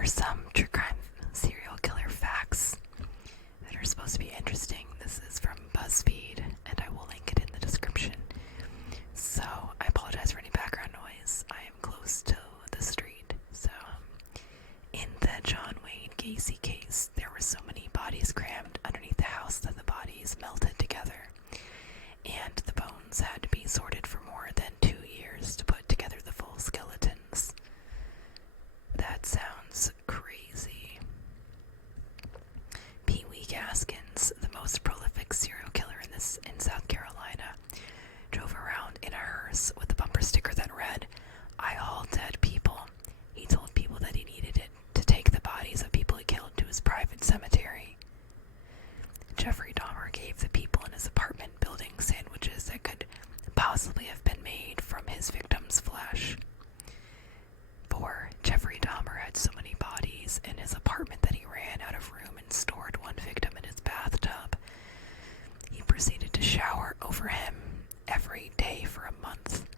for some true crime serial killer facts that are supposed to be interesting. This is from Buzzfeed, and I will link it in the description. So, I apologize for any background noise. I am close to the street. So, in the John Wayne Gacy case, there were so many bodies crammed underneath the house that the bodies melted together, and the bones had to be sorted for more than 2 years to put together the full skeletons. That sounds crazy. Pee Wee Gaskins, the most prolific serial killer in South Carolina, drove around in a hearse with a bumper sticker that read, "I haul dead people." He told people that he needed it to take the bodies of people he killed to his private cemetery. Jeffrey Dahmer gave the people in his apartment building sandwiches that could possibly have been made from his victims' flesh. 4. Jeffrey Dahmer had so many bodies in his apartment that he ran out of room and stored one victim in his bathtub. He proceeded to shower over him every day for a month.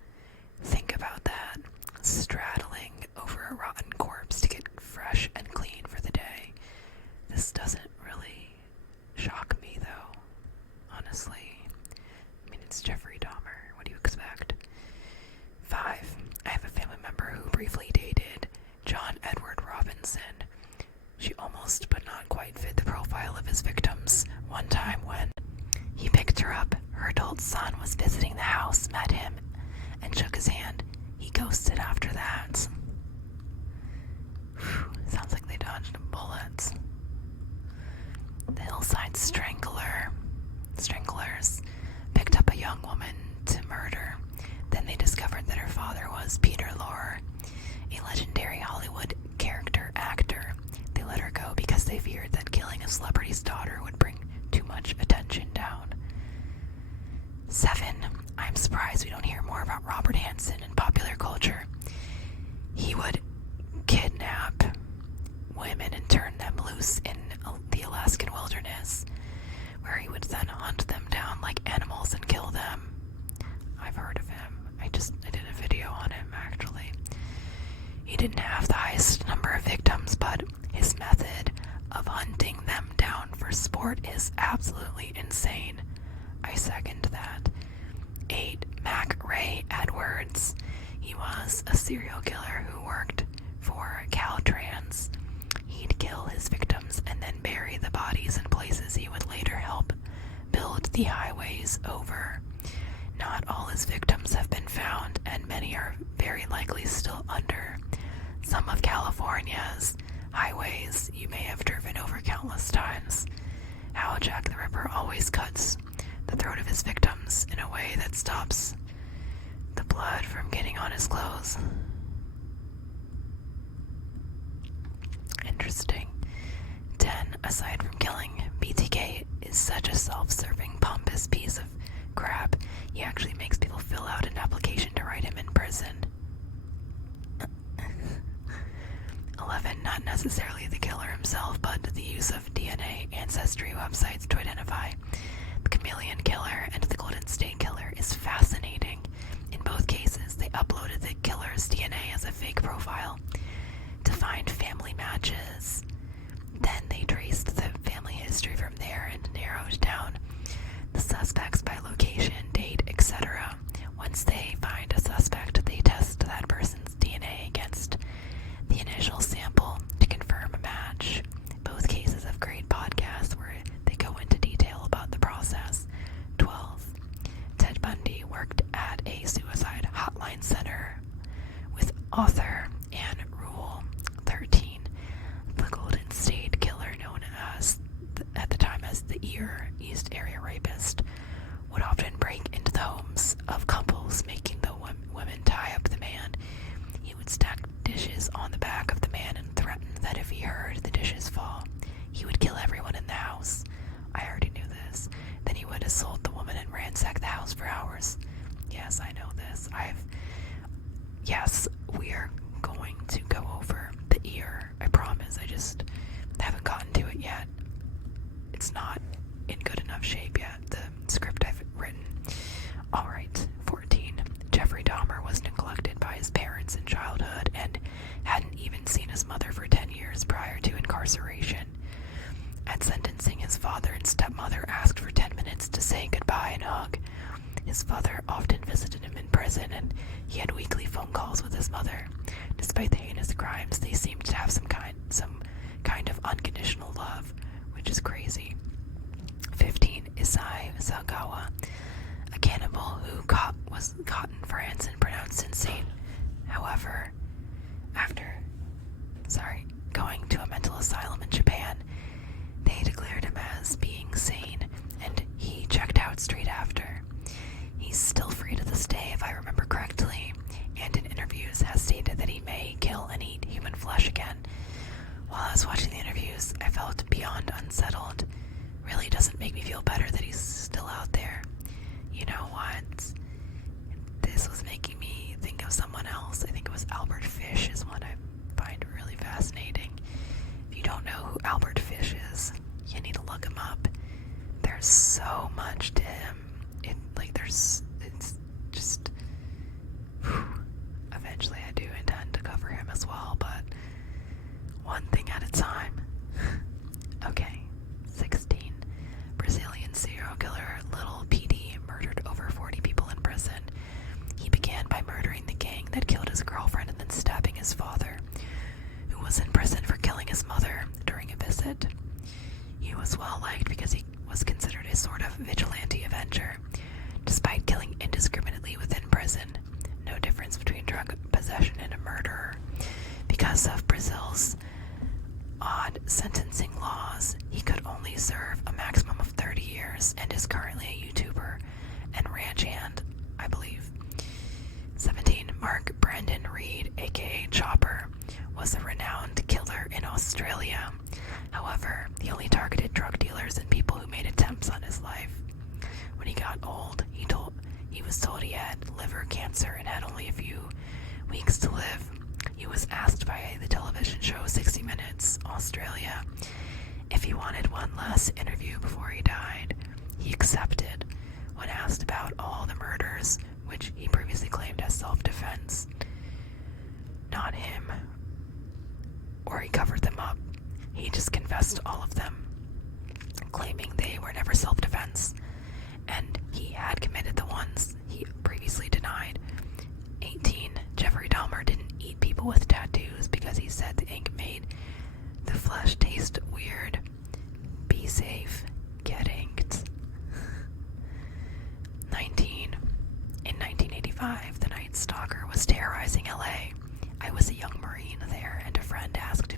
Think about that. Straddling over a rotten corpse to get fresh and clean for the day. This doesn't really shock me, though, honestly. I mean, it's Jeffrey Dahmer. What do you expect? 5. I have a family member who briefly dated John Edward Robinson. She almost but not quite fit the profile of his victims. One time when he picked her up, her adult son was visiting the house, met him, and shook his hand. He ghosted after that. Whew, sounds like they dodged bullets. The Hillside Stranglers picked up a young woman to murder. Then they discovered that her father was Peter Lorre, a legendary Hollywood character actor. They let her go because they feared that killing a celebrity's daughter would bring too much attention down. 7. I'm surprised we don't hear more about Robert Hansen in popular culture. He would kidnap women and turn them loose in the Alaskan wilderness, where he would then hunt them down like animals and kill them. I've heard of him. I did a video on him, actually. He didn't have the highest number of victims, but his method of hunting them down for sport is absolutely insane. I second that. 8. Mac Ray Edwards. He was a serial killer who worked for Caltrans. He'd kill his victims and then bury the bodies in places he would later help build the highways over. Not all his victims have been found, and many are very likely still under some of California's highways you may have driven over countless times. How Jack the Ripper always cuts the throat of his victims in a way that stops the blood from getting on his clothes. Interesting. 10. Aside from killing, BTK is such a self-serving, pompous piece of crap. He actually makes people fill out an application to write him in prison. 11. Not necessarily the killer himself, but the use of DNA ancestry websites to identify the Chameleon Killer and the Golden State Killer is fascinating. In both cases, they uploaded the killer's DNA as a fake profile to find family matches. Then they traced the family history from there and narrowed down the suspects by location, date, etc. Once they find a suspect, they test that person's DNA against the initial sample to confirm a match. Both cases have great podcasts where they go into detail about the process. 12. Ted Bundy worked at a suicide hotline center with author Anne Rule. 13. The Golden State Killer, known as at the time as the East Area Rapist, would often break into the homes of couples, making the women tie up the man. He would stack dishes on the back of the man and threaten that if he heard the dishes fall, he would kill everyone in the house. I already knew this. Then he would assault the woman and ransack the house for hours. Yes, I know this. Yes, we are going to go over the ear. I promise. I just haven't gotten to it yet. It's not in good enough shape yet, the script I've written. Alright, 14. Jeffrey Dahmer was neglected by his parents in childhood and hadn't even seen his mother for 10 years incarceration. At sentencing, his father and stepmother asked for 10 minutes to say goodbye and hug. His father often visited him in prison, and he had weekly phone calls with his mother. Despite the heinous crimes, they seemed to have some kind of unconditional love, which is crazy. 15. Isai Sagawa, a cannibal who was caught in France and pronounced insane. However, after going to a mental asylum in Japan, they declared him as being sane, and he checked out straight after. He's still free to this day, if I remember correctly, and in interviews has stated that he may kill and eat human flesh again. While I was watching the interviews, I felt beyond unsettled. Really doesn't make me feel better that he's still out there. You know what? This was making me think of someone else. I think it was Albert Fish is one I find really fascinating. If you don't know who Albert Fish is, you need to look him up. There's so much to him. It's just, eventually I do intend to cover him as well, but one thing at a time. Okay, 16. Brazilian serial killer Little PD murdered over 40 people in prison. He began by murdering the gang that killed his girlfriend and then stabbing his father, who was in prison for killing his mother during a visit. He was well liked because he was considered a sort of vigilante avenger. Despite killing indiscriminately within prison, no difference between drug possession and a murderer. Because of Brazil's odd sentencing laws, he could only serve a maximum of 30 years and is currently a YouTuber and ranch hand, I believe. 17. Mark Brandon Reed, aka Chopper, was a renowned killer in Australia. However, he only targeted drug dealers and people who made attempts on his life. When he got old, he was told he had liver cancer and had only a few weeks to live. He was asked by the television show 60 Minutes Australia if he wanted one last interview before he died. He accepted when asked about all the murders, which he previously claimed as self-defense. Not him. Or he covered them up. He just confessed to all of them, claiming they were never self-defense, and he had committed the ones he previously denied. 18. Jeffrey Dahmer didn't eat people with tattoos because he said the ink made the flesh taste weird. Be safe. Get inked. 19. In 1985, the Night Stalker was terrorizing LA. I was a young Marine there, and a friend asked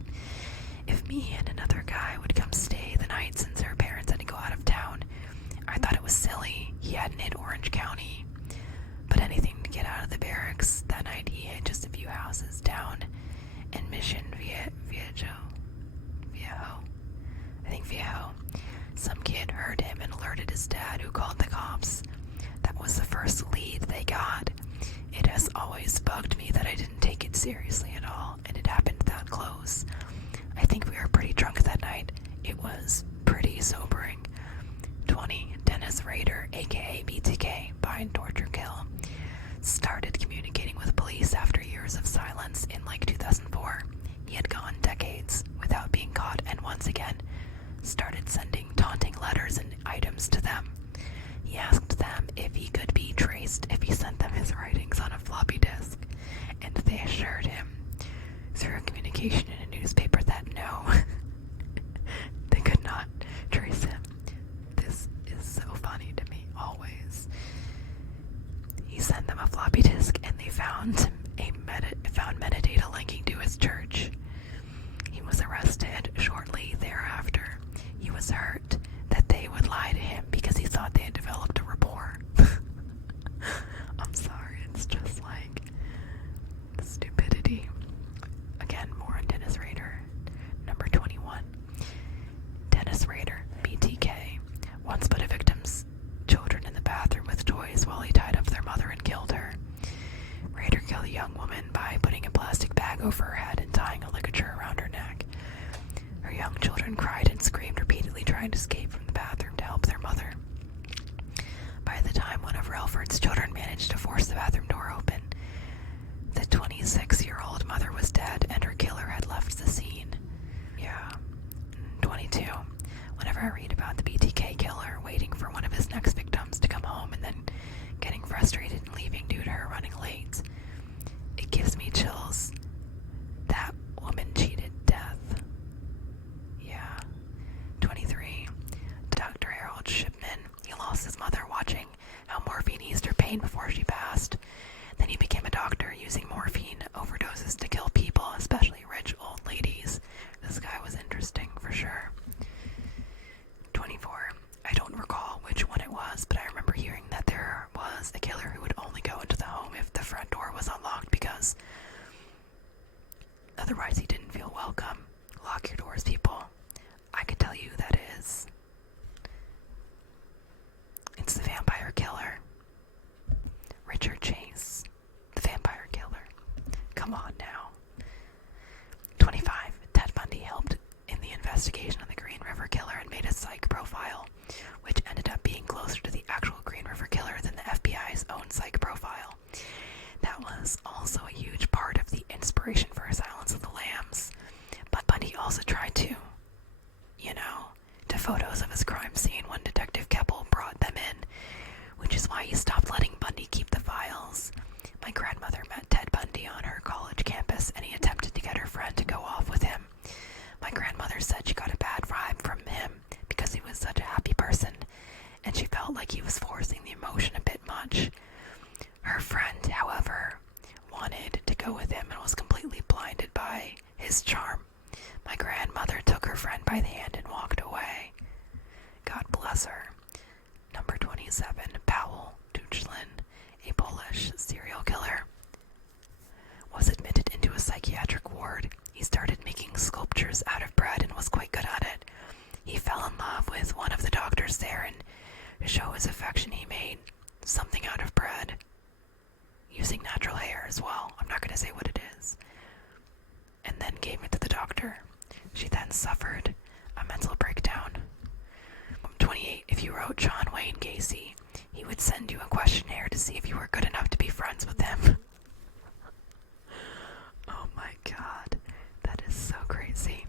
if me and another guy would come stay the night since her parents had to go out of town. I thought it was silly. He hadn't hit Orange County, but anything to get out of the barracks. That night he hit just a few houses down in Mission Viejo. I think Viejo. Some kid heard him and alerted his dad, who called the cops. That was the first lead they got. It has always bugged me that I didn't take it seriously at all, and it happened that close. I think we were pretty drunk that night. It was pretty sobering. 20. Dennis Rader, aka BTK, Bind, Torture, Kill, started communicating with police after years of silence in 2004. He had gone decades without being caught, and once again started sending taunting letters and items to them. He asked them if he could be traced if he sent them his writings on a floppy disk, and they assured him through a communication in a newspaper that no, they could not trace him. This is so funny to me, always. He sent them a floppy disk, and they found metadata linking to his church. He was arrested shortly thereafter. He was hurt that they would lie to him because he thought they had developed a rapport. I'm sorry, it's just the stupidity. Again, more on Dennis Rader. Number 21. Dennis Rader, BTK, once put a victim's children in the bathroom with toys while he tied up their mother and killed her. Rader killed a young woman by putting a plastic bag over her head and tying a ligature around her neck. Her young children cried and screamed repeatedly, trying to escape from the bathroom to help their mother. By the time one of Relford's children managed to force the bathroom door open, the 26-year-old mother was dead and her killer had left the scene. Yeah, I read about the BTK killer waiting for one of his next victims to come home and then getting frustrated and leaving due to her running late, it gives me chills. That woman cheated death. Yeah. 23. Dr. Harold Shipman. He lost his mother watching how morphine eased her pain before she passed. Then he became a doctor using morphine overdoses to kill people, especially rich old ladies. This guy was interesting for sure. 24. I don't recall which one it was, but I remember hearing that there was a killer who would only go into the home if the front door was unlocked because otherwise he didn't feel welcome. Lock your doors, people. I could tell you who that is. It's the vampire killer. Richard Chase. The vampire killer. Come on now. 25. Ted Bundy helped in the investigation of the Green River Killer and made a psych profile, which ended up being closer to the actual Green River Killer than the FBI's own psych profile. That was also a huge part of the inspiration for Silence of the Lambs. But Bundy also tried to, to photos of his crime scene when Detective Keppel brought them in, which is why he stopped letting Bundy keep the files. My grandmother met Ted Bundy on her college campus, and he attempted to get her friend to go off with him. My grandmother said she got a bad vibe from him because he was such a happy person, and she felt like he was forcing the emotion a bit much. Her friend, however, wanted to go with him and was completely blinded by his charm. My grandmother took her friend by the hand and walked away. God bless her. Number 27, Powell Tuchlin, a Polish serial killer, was admitted into a psychiatric ward. He started making sculptures out of bread and was quite good at it. He fell in love with one of the doctors there, and to show his affection he made something out of bread, using natural hair as well. I'm not going to say what it is. And then gave it to the doctor. She then suffered a mental breakdown. 28. If you wrote John Wayne Gacy, he would send you a questionnaire to see if you were good enough to be friends with him. Oh my god, that is so crazy.